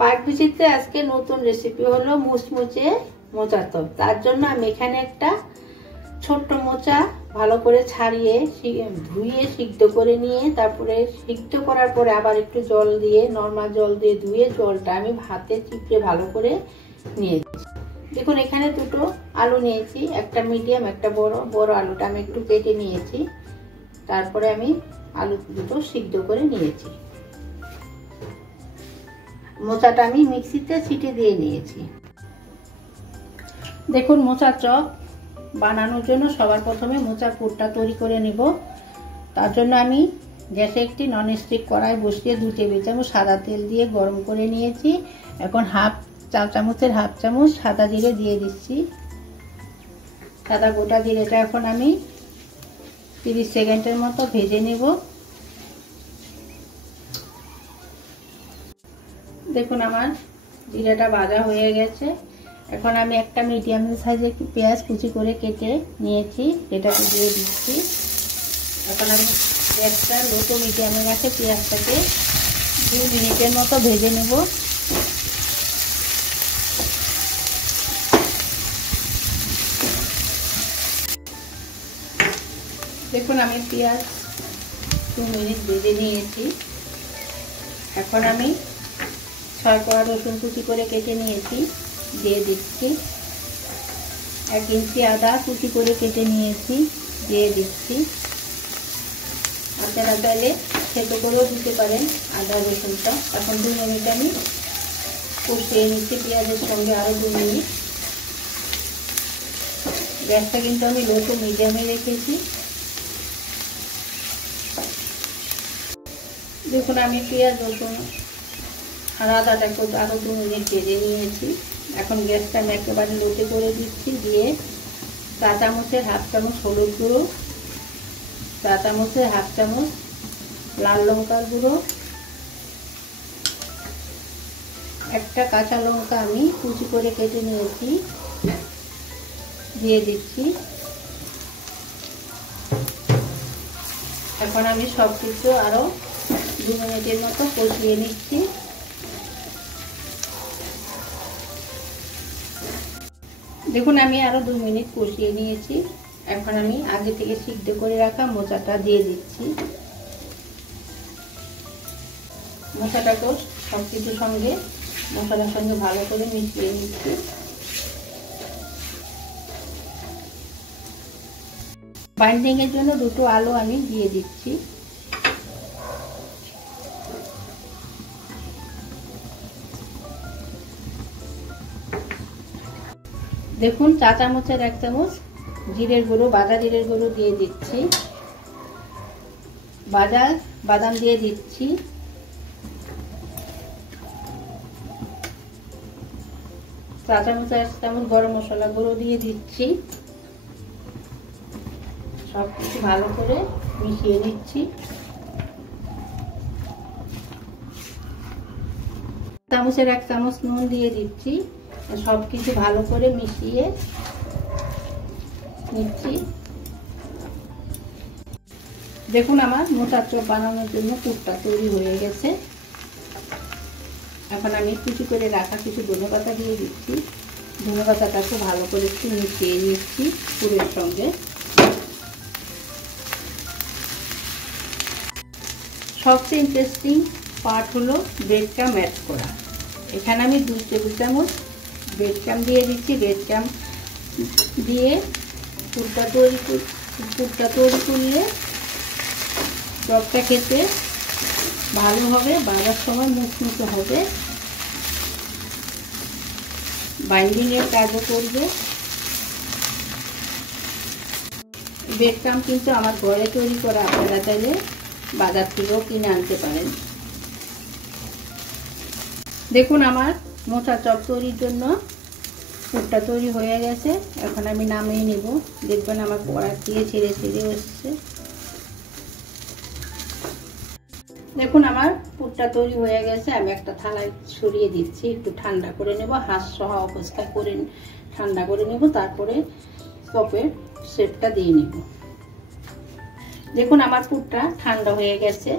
পাক ভিজিতে আজকে নতুন রেসিপি হলো মুচমুচে মোচার তর। তার জন্য আমি এখানে একটা ছোট্ট মোচা ভালো করে ছাড়িয়ে ধুয়ে সিদ্ধ করে নিয়ে তারপরে সিদ্ধ করার পরে আবার একটু জল দিয়ে নরমাল জল দিয়ে ধুয়ে জলটা আমি হাতে চিপে ভালো করে নিয়েছি। দেখুন এখানে দুটো আলু নিয়েছি, একটা মিডিয়াম একটা বড় আলুটা আমি একটু কেটে নিয়েছি। তারপরে আমি আলু দুটো সিদ্ধ করে নিয়েছি। মোচাটা আমি মিক্সিতে ছিটে দিয়ে নিয়েছি। দেখুন মোচার চপ বানানোর জন্য সবার প্রথমে মোচার পুরটা তৈরি করে নেব। তার জন্য আমি গ্যাসে একটি ননস্টিক কড়াই বসিয়ে 2 টেবিল চামচ সাদা তেল দিয়ে গরম করে নিয়েছি। এখন চা চামচের হাফ চামচ সাদা জিরে দিয়ে দিচ্ছি। সাদা গোটা জিরেটা এখন আমি 30 সেকেন্ডের মতো ভেজে নেব। দেখুন আমার জিরাটা ভাজা হয়ে গেছে। এখন আমি একটা মিডিয়াম সাইজের পেঁয়াজ কুচি করে কেটে নিয়েছি, এটাকে দিয়ে দিচ্ছি। এখন আমি গ্যাসটা লো টু মিডিয়ামে রেখে পেঁয়াজটাকে 2 মিনিটের মতো ভেজে নেব। দেখুন আমি পেঁয়াজ 2 মিনিট ভেজে নিয়েছি। এখন আমি 6 কোয়া রসুন কুচি করে কেটে নিয়েছি, দিয়ে দিচ্ছি। 1 ইঞ্চি আদা কুচি করে কেটে নিয়েছি, দিয়ে দিচ্ছি। আপনারা চাইলে সেদ্ধ করেও দিতে পারেন আদা রসুনটা। এখন 2 মিনিট আমি কষিয়ে নিচ্ছি পেঁয়াজের সঙ্গে, আরও 2 মিনিট। গ্যাসটা কিন্তু আমি লো টু মিডিয়ামে রেখেছি। দেখুন আমি পেঁয়াজ রসুন আর আদাটাকে আরও 2 মিনিট ভেজে নিয়েছি। এখন গ্যাসটা আমি একেবারে লোতে করে দিচ্ছি, দিয়ে চা চামচের হাফ চামচ হলুদ গুঁড়ো, চা চামচের হাফ চামচ লাল লঙ্কার গুঁড়ো, একটা কাঁচা লঙ্কা আমি কুচি করে কেটে নিয়েছি, দিয়ে দিচ্ছি। এখন আমি সব কিছু আরও 2 মিনিটের মতো কষিয়ে নিচ্ছি। দেখুন আমি আরো 2 মিনিট কষিয়ে নিয়েছি। এখন আমি আগে থেকে সিদ্ধ করে রাখা মোচাটা দিয়ে দিচ্ছি। মোচাটাকেও সব কিছুর সঙ্গে মশলার সঙ্গে ভালো করে মিশিয়ে নিচ্ছি। বাইন্ডিং এর জন্য 2টো আলু আমি দিয়ে দিচ্ছি। দেখুন চা চামচের 1 চামচ জিরের গুঁড়ো, ভাজা জিরের গুঁড়ো দিয়ে দিচ্ছি। ভাজা বাদাম দিয়ে দিচ্ছি। চা চামচ 1 চামচ গরম মশলা গুঁড়ো দিয়ে দিচ্ছি। সব কিছু ভালো করে মিশিয়ে নিচ্ছি। চামচের 1 চামচ নুন দিয়ে দিচ্ছি। সব কিছু ভালো করে মিশিয়ে নিচ্ছি। দেখুন আমার মোচার চপ বানানোর জন্য পুরটা তৈরি হয়ে গেছে। এখন আমি কুচি করে রাখা কিছু ধনেপাতা দিয়ে দিচ্ছি। ধনেপাতাটাকে ভালো করে একটু মিশিয়ে নিচ্ছি পুরের সঙ্গে। সবচেয়ে ইন্টারেস্টিং পার্ট হলো ব্রেড ক্রাম্ব অ্যাড করা। এখানে আমি 2 টেবিল চামচ ব্রেড ক্রাম্ব দিয়ে দিচ্ছি। ব্রেড ক্রাম্ব দিয়ে পুরটা তৈরি করলে চপটা খেতে ভালো হবে, বাড়ার সময় মুচমুচে হবে, বাইন্ডিংয়ের কাজও করবে। ব্রেড ক্রাম্ব কিন্তু আমার ঘরে তৈরি করা, আপনারা চাইলে বাজার থেকেও কিনে আনতে পারেন। দেখুন আমার মোচার চপ তৈরির জন্য পুরটা তৈরি হয়ে গেছে। এখন আমি নামিয়ে নেব। দেখবেন আমার কড়া দিয়ে ছেড়ে এসছে। দেখুন আমার পুরটা তৈরি হয়ে গেছে। আমি একটা থালায় ছড়িয়ে দিচ্ছি, একটু ঠান্ডা করে নেব। হাত সহ অবস্থা করে ঠান্ডা করে নেব, তারপরে চপের শেপটা দিয়ে নেব। দেখুন আমার পুরটা ঠান্ডা হয়ে গেছে।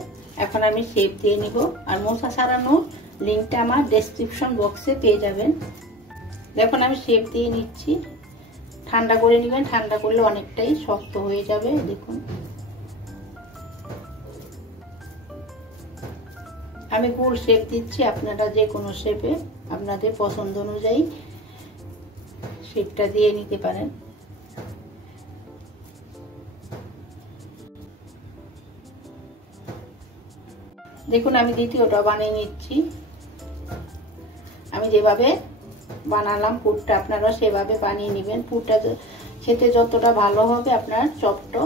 এখন আমি শেপ দিয়ে নিব। আর মোচা ছাড়ানো লিঙ্কটা আমার ডেসক্রিপশন বক্সে পেয়ে যাবেন। দেখুন আমি শেপ দিয়ে নিচ্ছি। ঠান্ডা করে নেবেন, ঠান্ডা করলে অনেকটাই শক্ত হয়ে যাবে। দেখুন আমি গোল শেপ দিচ্ছি, আপনারা যে কোনো শেপে আপনাদের পছন্দ অনুযায়ী শেপটা দিয়ে নিতে পারেন। দেখুন আমি দ্বিতীয়টা বানিয়ে নিচ্ছি। আমি যেভাবে বানালাম পুরটা আপনারা সেভাবে বানিয়ে নেবেন। পুরটা খেতে যতটা ভালো হবে আপনার চপটা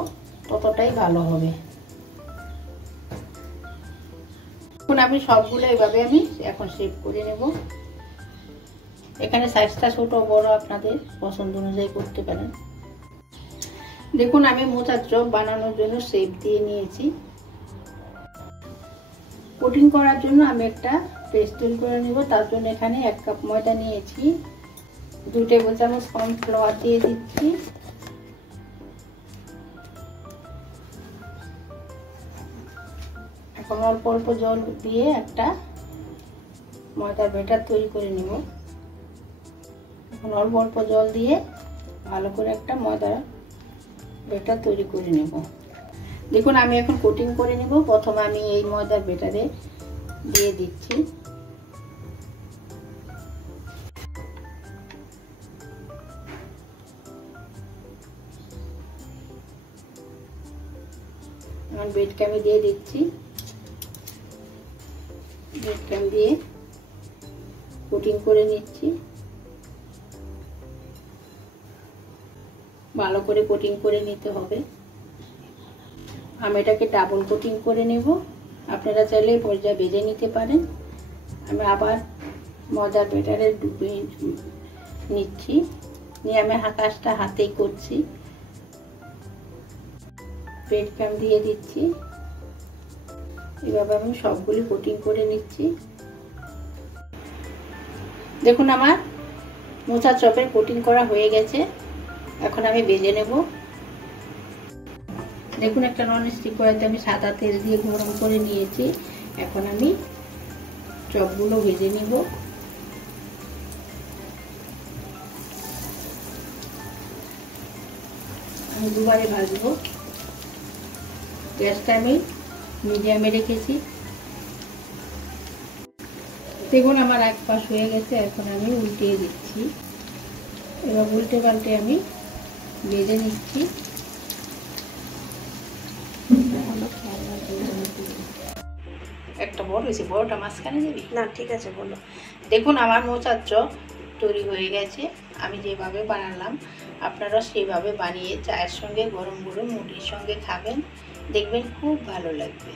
ততটাই ভালো হবে। এখন আমি সবগুলো এইভাবে আমি এখন শেপ করে নেব। এখানে সাইজটা ছোট বড় আপনাদের পছন্দ অনুযায়ী করতে পারেন। দেখুন আমি মোচার চপ বানানোর জন্য শেপ দিয়ে নিয়েছি। কোটিং করার জন্য আমি একটা পেস্ট তৈরি করে নেব। তার জন্য এখানে 1 কাপ ময়দা নিয়েছি, 2 টেবিল চামচ কর্নফ্লাওয়ার দিয়ে দিচ্ছি, এখন অল্প অল্প জল দিয়ে একটা ময়দার ব্যাটার তৈরি করে নেব। এখন অল্প অল্প জল দিয়ে ভালো করে একটা ময়দার ব্যাটার তৈরি করে নেব। দেখুন আমি এখন কোটিং করে নেব। প্রথমে আমি এই ময়দার ব্যাটারে দিয়ে দিচ্ছি। এখন ব্রেডকে আমি দিয়ে দিচ্ছি। ব্রেডকে আমি দিয়ে কোটিং করে নিচ্ছি। ভালো করে কোটিং করে নিতে হবে। আমি এটাকে ডাবল কোটিং করে নেব। আপনারা চাইলে পর্যায়ে ভেজে নিতে পারেন। আমি আবার ময়দার ব্যাটারে ডুবিয়ে নিচ্ছি, নিয়ে আমি কাজটা হাতেই করছি। ব্রেড ক্রাম দিয়ে দিচ্ছি। এভাবে আমি সবগুলি কোটিং করে নিচ্ছি। দেখুন আমার মোচার চপের কোটিং করা হয়ে গেছে। এখন আমি ভেজে নেব। দেখুন একটা ননস্টিক কড়াইতে আমি সাদা তেল দিয়ে গরম করে নিয়েছি। এখন আমি চপগুলো ভেজে নিব। আমি দুবারে ভাজবো। গ্যাসটা আমি মিডিয়ামে রেখেছি। দেখুন আমার এক পাশ হয়ে গেছে। এখন আমি উল্টিয়ে দিচ্ছি। এবার উল্টে পাল্টে আমি ভেজে নিচ্ছি। একটা বড় হয়েছে, বড়টা মাঝখানে দিবি না? ঠিক আছে বলো। দেখুন আমার মোচার চপ তৈরি হয়ে গেছে। আমি যেভাবে বানালাম আপনারা সেভাবে বানিয়ে চায়ের সঙ্গে গরম গরম মুড়ির সঙ্গে খাবেন, দেখবেন খুব ভালো লাগবে।